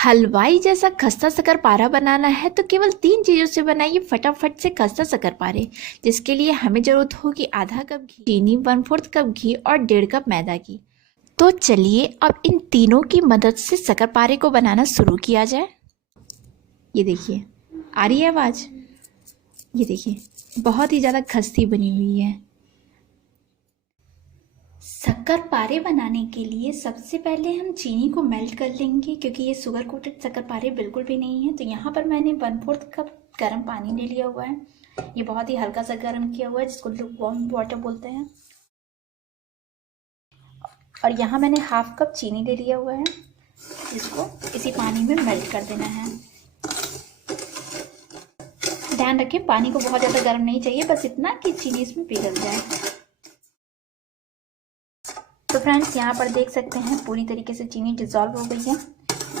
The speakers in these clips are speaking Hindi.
हलवाई जैसा खस्ता शक्करपारा बनाना है तो केवल 3 चीज़ों से बनाइए फटाफट से खस्ता शक्करपारे। जिसके लिए हमें ज़रूरत होगी आधा कप घी, चीनी, 1/4 कप घी और 1.5 कप मैदा की। तो चलिए अब इन तीनों की मदद से शक्करपारे को बनाना शुरू किया जाए। ये देखिए, आ रही है आवाज़? ये देखिए, बहुत ही ज़्यादा खस्ती बनी हुई है। शक्करपारे बनाने के लिए सबसे पहले हम चीनी को मेल्ट कर लेंगे, क्योंकि ये शुगर कोटेड शक्करपारे बिल्कुल भी नहीं है। तो यहाँ पर मैंने 1/4 कप गर्म पानी ले लिया हुआ है। ये बहुत ही हल्का सा गर्म किया हुआ है, जिसको लोग वार्म वाटर बोलते हैं। और यहाँ मैंने ½ कप चीनी ले लिया हुआ है, जिसको इसी पानी में मेल्ट कर देना है। ध्यान रखें, पानी को बहुत ज़्यादा गर्म नहीं चाहिए, बस इतना कि चीनी इसमें पिघल जाए। तो फ्रेंड्स, यहाँ पर देख सकते हैं पूरी तरीके से चीनी डिज़ोल्व हो गई है।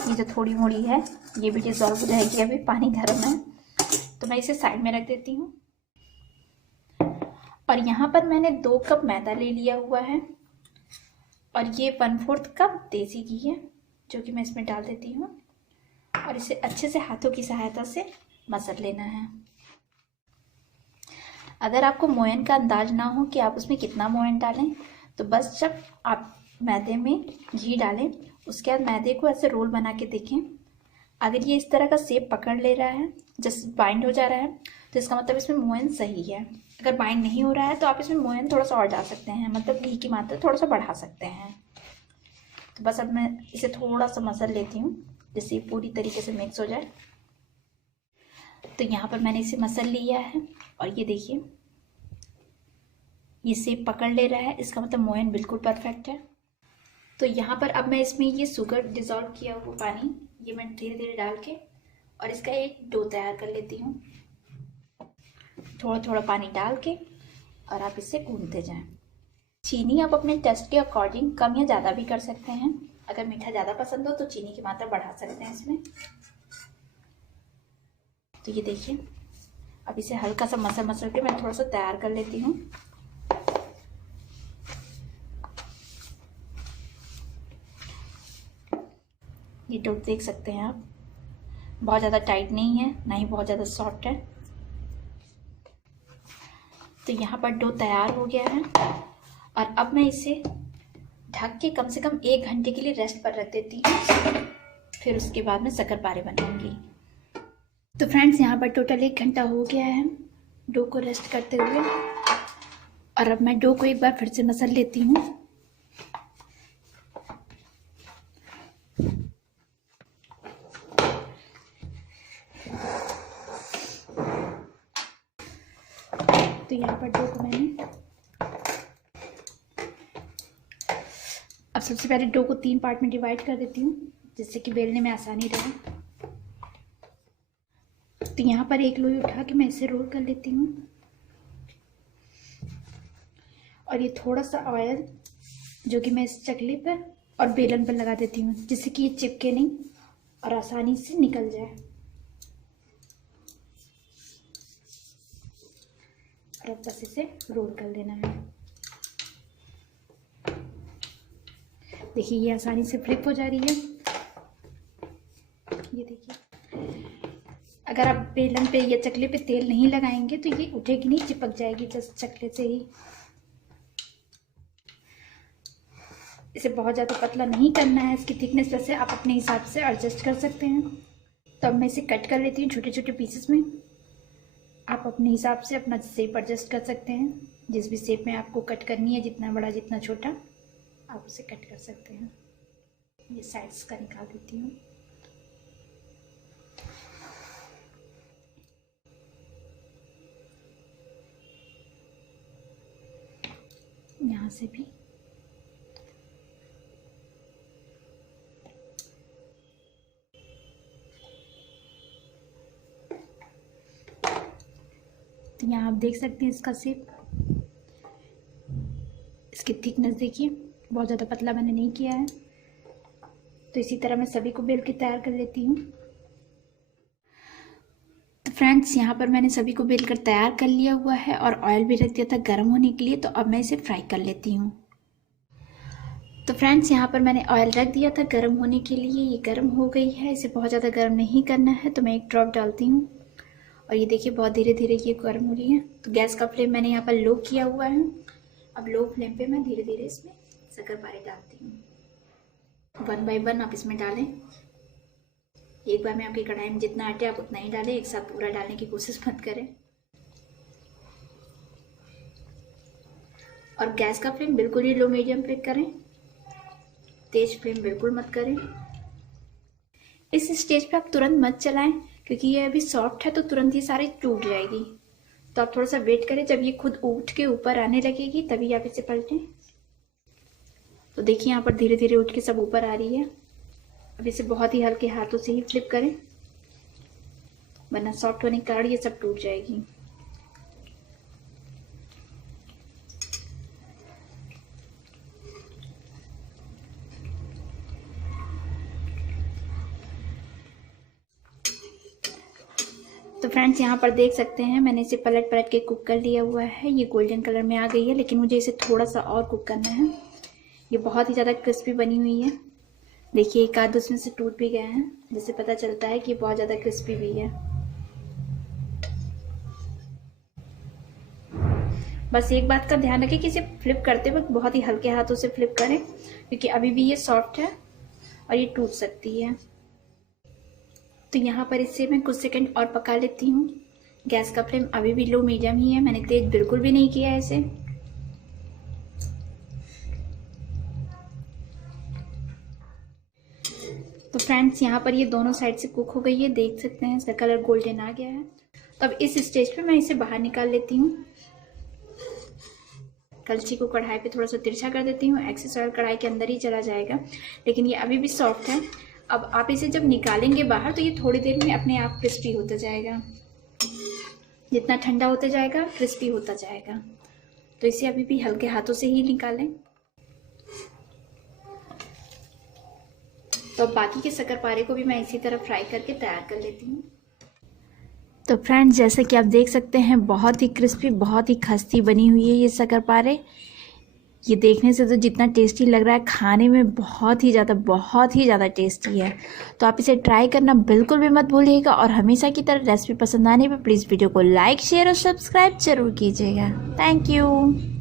ये जो थोड़ी मोड़ी है ये भी डिज़ोल्व हो जाएगी, अभी पानी गर्म है। तो मैं इसे साइड में रख देती हूँ। और यहाँ पर मैंने 2 कप मैदा ले लिया हुआ है और ये 1/4 कप देसी घी है, जो कि मैं इसमें डाल देती हूँ। और इसे अच्छे से हाथों की सहायता से मसल लेना है। अगर आपको मोयन का अंदाज ना हो कि आप उसमें कितना मोयन डालें, तो बस जब आप मैदे में घी डालें उसके बाद मैदे को ऐसे रोल बना के देखें। अगर ये इस तरह का शेप पकड़ ले रहा है, जैसे बाइंड हो जा रहा है, तो इसका मतलब इसमें मोयन सही है। अगर बाइंड नहीं हो रहा है तो आप इसमें मोयन थोड़ा सा और डाल सकते हैं, मतलब घी की मात्रा थोड़ा सा बढ़ा सकते हैं। तो बस अब मैं इसे थोड़ा सा मसल लेती हूँ, जिससे ये पूरी तरीके से मिक्स हो जाए। तो यहाँ पर मैंने इसे मसल लिया है और ये देखिए, ये शेप पकड़ ले रहा है, इसका मतलब मोयन बिल्कुल परफेक्ट है। तो यहाँ पर अब मैं इसमें ये शुगर डिज़ोल्व किया हुआ पानी, ये मैं धीरे धीरे डाल के और इसका एक डो तैयार कर लेती हूँ। थोड़ा थोड़ा पानी डाल के और आप इसे गूंथते जाएं। चीनी आप अपने टेस्ट के अकॉर्डिंग कम या ज़्यादा भी कर सकते हैं। अगर मीठा ज़्यादा पसंद हो तो चीनी की मात्रा बढ़ा सकते हैं इसमें। तो ये देखिए, अब इसे हल्का सा मसल के मैं थोड़ा सा तैयार कर लेती हूँ। ये डो देख सकते हैं आप, बहुत ज़्यादा टाइट नहीं है, ना ही बहुत ज़्यादा सॉफ्ट है। तो यहाँ पर डो तैयार हो गया है और अब मैं इसे ढक के कम से कम 1 घंटे के लिए रेस्ट पर रख देती हूँ। फिर उसके बाद मैं शक्करपारे बनाऊंगी। तो फ्रेंड्स, यहाँ पर टोटल 1 घंटा हो गया है डो को रेस्ट करते हुए। और अब मैं डो को एक बार फिर से मसल लेती हूँ। तो यहाँ पर डो को मैंने अब सबसे पहले डो को 3 पार्ट में डिवाइड कर देती हूँ, जिससे कि बेलने में आसानी रहे। तो यहाँ पर एक लोई उठा के मैं इसे रोल कर लेती हूँ और ये थोड़ा सा ऑयल जो कि मैं इस चकले पर और बेलन पर लगा देती हूँ, जिससे कि ये चिपके नहीं और आसानी से निकल जाए। और अब बस इसे रोल कर लेना है। देखिए, ये आसानी से फ्लिप हो जा रही है। ये देखिए, अगर आप बेलन पे या चकले पे तेल नहीं लगाएंगे तो ये उठेगी नहीं, चिपक जाएगी जस्ट चकले से ही। इसे बहुत ज़्यादा पतला नहीं करना है, इसकी थिकनेस वैसे आप अपने हिसाब से एडजस्ट कर सकते हैं। तो अब मैं इसे कट कर लेती हूँ छोटे छोटे पीसेस में। आप अपने हिसाब से अपना शेप एडजस्ट कर सकते हैं, जिस भी शेप में आपको कट करनी है, जितना बड़ा जितना छोटा आप उसे कट कर सकते हैं। ये साइड्स का निकाल देती हूँ। यहाँ से भी तो यहाँ आप देख सकते हैं इसका शेप, इसकी थिकनेस देखिए, बहुत ज़्यादा पतला मैंने नहीं किया है। तो इसी तरह मैं सभी को बेल के तैयार कर लेती हूँ। तो फ्रेंड्स, यहाँ पर मैंने सभी को बेल कर तैयार कर लिया हुआ है और ऑयल भी रख दिया था गर्म होने के लिए। तो अब मैं इसे फ्राई कर लेती हूँ। तो फ्रेंड्स यहाँ पर मैंने ऑयल रख दिया था गर्म होने के लिए। ये गर्म हो गई है, इसे बहुत ज़्यादा गर्म नहीं करना है। तो मैं एक ड्रॉप डालती हूँ और ये देखिए बहुत धीरे धीरे ये गर्म हो रही है। तो गैस का फ्लेम मैंने यहाँ पर लो किया हुआ है। अब लो फ्लेम पे मैं धीरे धीरे इसमें शक्करपारे डालती हूँ। 1 बाय 1 आप इसमें डालें। एक बार में आपकी कढ़ाई में जितना आटे आप उतना ही डालें, एक साथ पूरा डालने की कोशिश मत करें। और गैस का फ्लेम बिल्कुल ही लो मीडियम पे करें, तेज फ्लेम बिल्कुल मत करें। इस स्टेज पे आप तुरंत मत चलाएं क्योंकि ये अभी सॉफ्ट है तो तुरंत ये सारी टूट जाएगी। तो आप थोड़ा सा वेट करें, जब ये खुद उठ के ऊपर आने लगेगी तभी आप इसे पलटें। तो देखिए यहाँ पर धीरे धीरे उठ के सब ऊपर आ रही है। अब इसे बहुत ही हल्के हाथों से ही फ्लिप करें, वरना सॉफ्ट होने के कारण ये सब टूट जाएगी। तो फ्रेंड्स यहाँ पर देख सकते हैं मैंने इसे पलट पलट के कुक कर लिया हुआ है। ये गोल्डन कलर में आ गई है, लेकिन मुझे इसे थोड़ा सा और कुक करना है। ये बहुत ही ज़्यादा क्रिस्पी बनी हुई है। देखिए एक आध उसमें से टूट भी गए हैं, जिससे पता चलता है कि बहुत ज़्यादा क्रिस्पी भी है। बस एक बात का ध्यान रखें कि इसे फ्लिप करते वक्त बहुत ही हल्के हाथों से फ्लिप करें, क्योंकि अभी भी ये सॉफ्ट है और ये टूट सकती है। तो यहाँ पर इसे मैं कुछ सेकंड और पका लेती हूँ। गैस का फ्लेम अभी भी लो मीडियम ही है, मैंने तेज बिल्कुल भी नहीं किया है इसे। तो फ्रेंड्स यहाँ पर ये दोनों साइड से कुक हो गई है, देख सकते हैं इसका कलर गोल्डन आ गया है। तो अब इस स्टेज पे मैं इसे बाहर निकाल लेती हूँ। कलछी को कढ़ाई पे थोड़ा सा तिरछा कर देती हूँ, एक्सेस ऑयल कढ़ाई के अंदर ही चला जाएगा, लेकिन ये अभी भी सॉफ्ट है। अब आप इसे जब निकालेंगे बाहर तो ये थोड़ी देर में अपने आप क्रिस्पी होता जाएगा। जितना ठंडा होता जाएगा क्रिस्पी होता जाएगा। तो इसे अभी भी हल्के हाथों से ही निकालें। तो बाकी के शक्करपारे को भी मैं इसी तरह फ्राई करके तैयार कर लेती हूँ। तो फ्रेंड्स जैसे कि आप देख सकते हैं बहुत ही क्रिस्पी, बहुत ही खस्ती बनी हुई है ये शक्करपारे। ये देखने से तो जितना टेस्टी लग रहा है, खाने में बहुत ही ज़्यादा टेस्टी है। तो आप इसे ट्राई करना बिल्कुल भी मत भूलिएगा। और हमेशा की तरह रेसिपी पसंद आने पर प्लीज़ वीडियो को लाइक, शेयर और सब्सक्राइब जरूर कीजिएगा। Thank you.